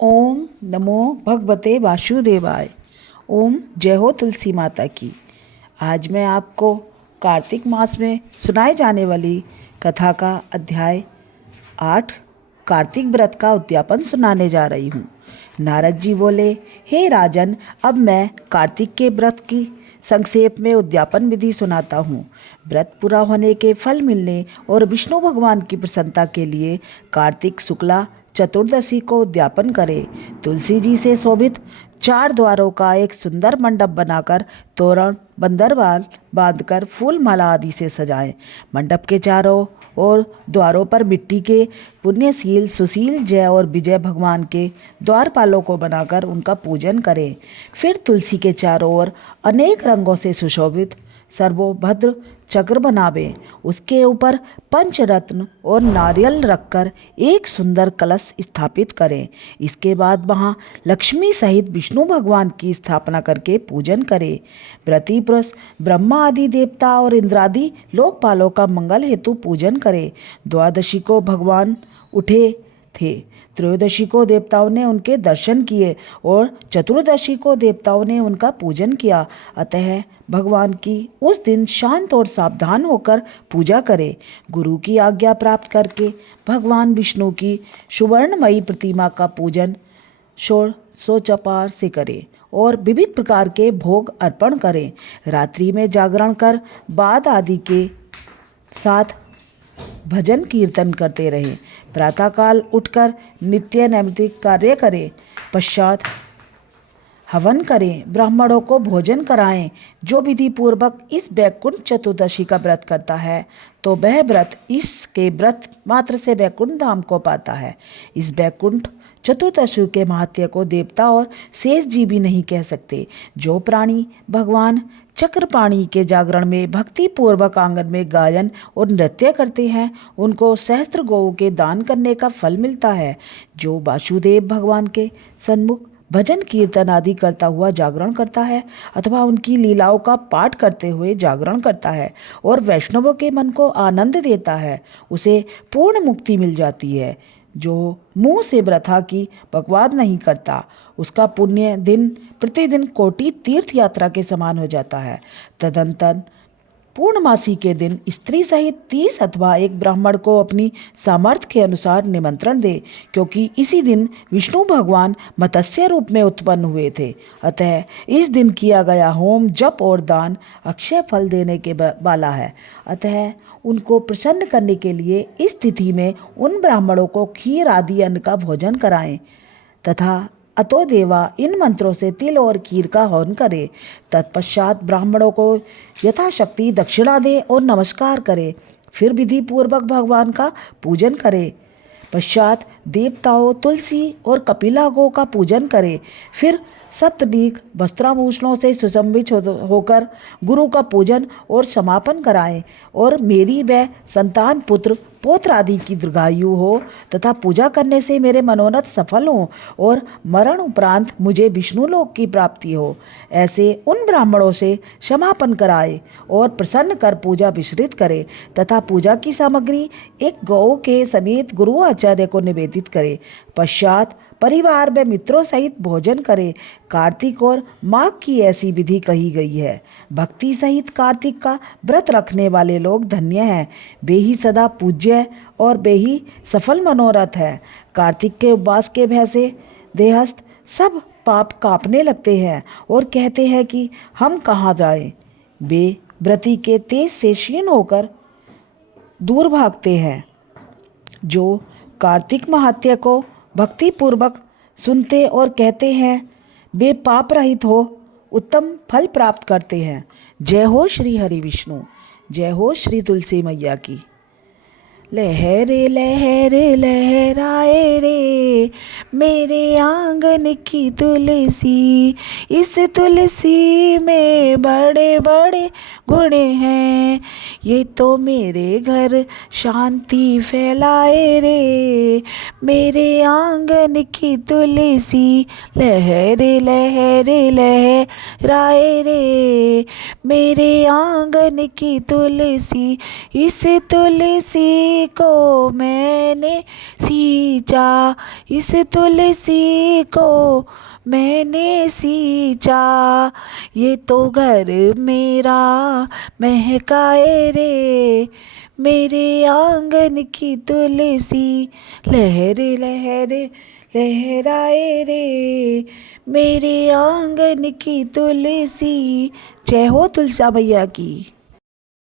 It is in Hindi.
ओम नमो भगवते वासुदेवाय। ओम जय हो तुलसी माता की। आज मैं आपको कार्तिक मास में सुनाए जाने वाली कथा का अध्याय 8 कार्तिक व्रत का उद्यापन सुनाने जा रही हूँ। नारद जी बोले, हे राजन, अब मैं कार्तिक के व्रत की संक्षेप में उद्यापन विधि सुनाता हूँ। व्रत पूरा होने के फल मिलने और विष्णु भगवान की प्रसन्नता के लिए कार्तिक शुक्ला चतुर्दशी को उद्यापन करें। तुलसी जी से शोभित 4 द्वारों का एक सुंदर मंडप बनाकर तोरण बंदरवाल बांधकर फूल माला आदि से सजाएं। मंडप के चारों और द्वारों पर मिट्टी के पुण्यशील सुशील जय और विजय भगवान के द्वारपालों को बनाकर उनका पूजन करें। फिर तुलसी के चारों ओर अनेक रंगों से सुशोभित सर्वोभद्र चक्र बनावे। उसके ऊपर पंचरत्न और नारियल रखकर एक सुंदर कलश स्थापित करें। इसके बाद वहाँ लक्ष्मी सहित विष्णु भगवान की स्थापना करके पूजन करें। व्रती पुरुष ब्रह्मा आदि देवता और इंद्रादि लोकपालों का मंगल हेतु पूजन करें। द्वादशी को भगवान उठे थे, त्रयोदशी को देवताओं ने उनके दर्शन किए और चतुर्दशी को देवताओं ने उनका पूजन किया। अतः भगवान की उस दिन शांत और सावधान होकर पूजा करें। गुरु की आज्ञा प्राप्त करके भगवान विष्णु की सुवर्णमयी प्रतिमा का पूजन षोडशोपचार से करें और विविध प्रकार के भोग अर्पण करें। रात्रि में जागरण कर बाद आदि के साथ भजन कीर्तन करते रहें। प्रातःकाल उठकर नित्य नैमित्तिक कार्य करें। पश्चात हवन करें, ब्राह्मणों को भोजन कराएं। जो विधि पूर्वक इस वैकुंठ चतुर्दशी का व्रत करता है तो वह व्रत इसके व्रत मात्र से वैकुंठ धाम को पाता है। इस वैकुंठ चतुर्दशी के महात्म्य को देवता और शेष जी भी नहीं कह सकते। जो प्राणी भगवान चक्रपाणी के जागरण में भक्ति पूर्वक आंगन में गायन और नृत्य करते हैं उनको सहस्त्र गौ के दान करने का फल मिलता है। जो वासुदेव भगवान के सन्मुख भजन कीर्तन आदि करता हुआ जागरण करता है अथवा उनकी लीलाओं का पाठ करते हुए जागरण करता है और वैष्णवों के मन को आनंद देता है, उसे पूर्ण मुक्ति मिल जाती है। जो मुंह से वृथा की बकवाद नहीं करता उसका पुण्य दिन प्रतिदिन कोटि तीर्थ यात्रा के समान हो जाता है। तदंतर पूर्णमासी के दिन स्त्री सहित 30 अथवा एक ब्राह्मण को अपनी सामर्थ्य के अनुसार निमंत्रण दे, क्योंकि इसी दिन विष्णु भगवान मत्स्य रूप में उत्पन्न हुए थे। अतः इस दिन किया गया होम जप और दान अक्षय फल देने के वाला है। अतः उनको प्रसन्न करने के लिए इस तिथि में उन ब्राह्मणों को खीर आदि अन्न का भोजन कराएं तथा अतो देवा इन मंत्रों से तिल और खीर का हवन करे। तत्पश्चात ब्राह्मणों को यथाशक्ति दक्षिणा दे और नमस्कार करे। फिर विधि पूर्वक भगवान का पूजन करे। पश्चात देवताओं तुलसी और कपिला गो का पूजन करे। फिर सप्तदीक वस्त्राभूषणों से सुशोभित होकर गुरु का पूजन और समापन कराएं और मेरी व संतान पुत्र पौत्र आदि की दीर्घायु हो तथा पूजा करने से मेरे मनोरथ सफल हों और मरण उपरांत मुझे विष्णु लोक की प्राप्ति हो, ऐसे उन ब्राह्मणों से समापन कराए और प्रसन्न कर पूजा विस्तृत करे तथा पूजा की सामग्री एक गौ के समेत गुरु आचार्य को निवेदित करे। पश्चात परिवार व मित्रों सहित भोजन करे। कार्तिक और माघ की ऐसी विधि कही गई है। भक्ति सहित कार्तिक का व्रत रखने वाले लोग धन्य हैं, वे ही सदा पूज्य और वे ही सफल मनोरथ है। कार्तिक के उपवास के भय से देहस्थ सब पाप कांपने लगते हैं और कहते हैं कि हम कहाँ जाएं। वे व्रती के तेज से क्षीण होकर दूर भागते हैं। जो कार्तिक महात्म्य को भक्ति पूर्वक सुनते और कहते हैं वे पाप रहित हो उत्तम फल प्राप्त करते हैं। जय हो श्री हरि विष्णु, जय हो श्री तुलसी मैया की। लहरे लहरे लहराए रे मेरे आंगन की तुलसी, इस तुलसी में बड़े बड़े गुण हैं, ये तो मेरे घर शांति फैलाए रे मेरे आंगन की तुलसी। लहरे लहरे लहराए रे मेरे आंगन की तुलसी, इस तुलसी को मैंने सींचा, इस तुलसी को मैंने सींचा, ये तो घर मेरा महकाए रे, मेरे आंगन की तुलसी लहरे लहरे लहराए रे, मेरे आंगन की तुलसी। जय हो तुलसा मैया की।